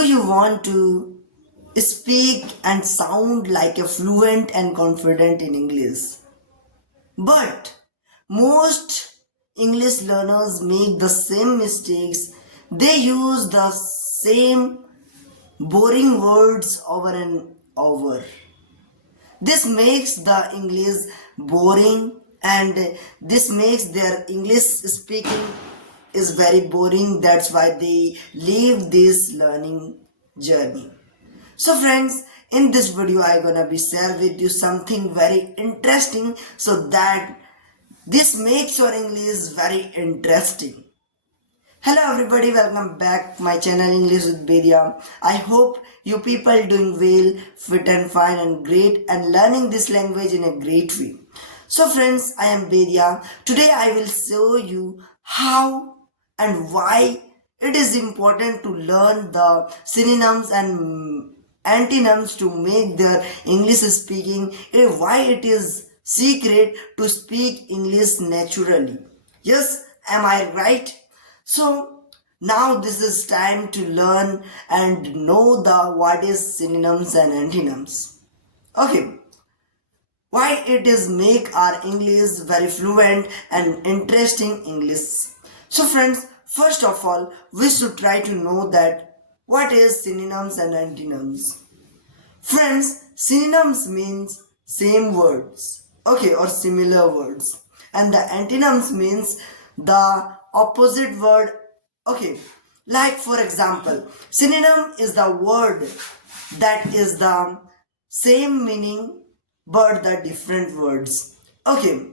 Do you want to speak and sound like a fluent and confident in English? But most English learners make the same mistakes. They use the same boring words over and over. This makes the English boring, and this makes their English speaking is very boring. That's why they leave this learning journey. So friends, in this video I gonna be share with you something very interesting so that this makes your English very interesting. Hello everybody, welcome back my channel English with Bedia. I hope you people doing well, fit and fine and great and learning this language in a great way. So friends, I am Bedia. Today I will show you how and why it is important to learn the synonyms and antonyms to make their English speaking, why it is secret to speak English naturally. Yes, am I right? So now this is time to learn and know the what is synonyms and antonyms. Okay, why it is make our English very fluent and interesting English. So friends, first of all, we should try to know that what is synonyms and antonyms. Friends, synonyms means same words, okay, or similar words, and the antonyms means the opposite word, okay. Like for example, synonym is the word that is the same meaning but the different words, okay.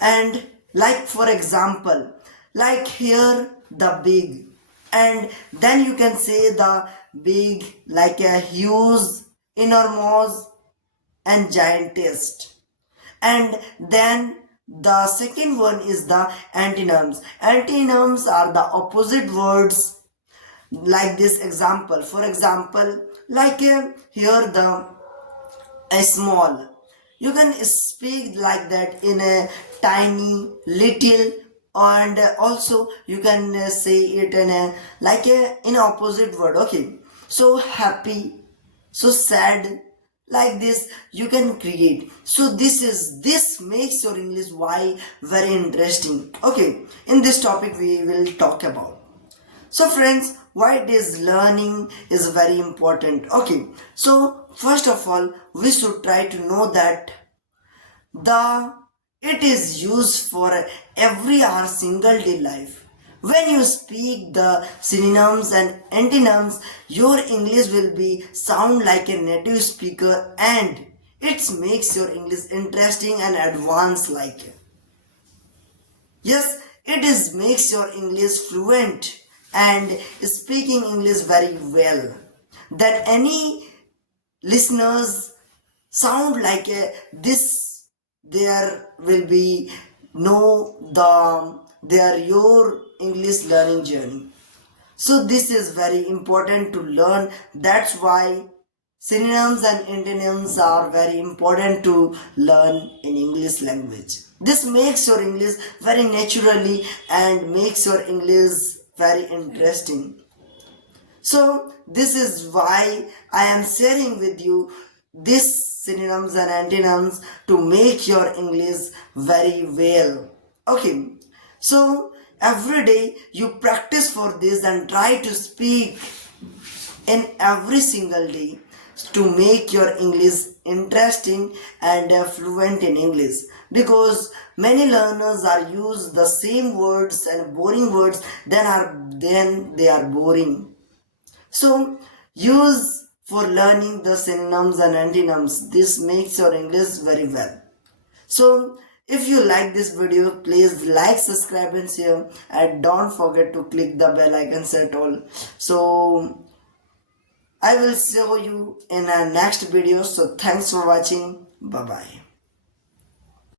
And like for example, like here the big, and then you can say the big like a huge, enormous and giantest. And then the second one is the antonyms. Antonyms are the opposite words, like this example. For example, like here the a small, you can speak like that in a tiny, little, and also you can say it in a like a in opposite word, okay. So happy, so sad, like this you can create. So this makes your English why very interesting, okay. In this topic we will talk about. So friends, why it is learning is very important, okay. So first of all, we should try to know that the it is used for every our single day life. When you speak the synonyms and antonyms, your English will be sound like a native speaker, and it makes your English interesting and advanced like it. Yes, it is makes your English fluent and speaking English very well. That any listeners sound like this, there will be no their your English learning journey. So this is very important to learn. That's why synonyms and antonyms are very important to learn in English language. This makes your English very naturally and makes your English very interesting. So this is why I am sharing with you this synonyms and antonyms to make your English very well, okay. So every day you practice for this and try to speak in every single day to make your English interesting and fluent in English, because many learners are use the same words and boring words, then they are boring. So use for learning the synonyms and antonyms. This makes your English very well. So if you like this video, please like, subscribe and share, and don't forget to click the bell icon set all. So I will show you in our next video. So thanks for watching. Bye bye.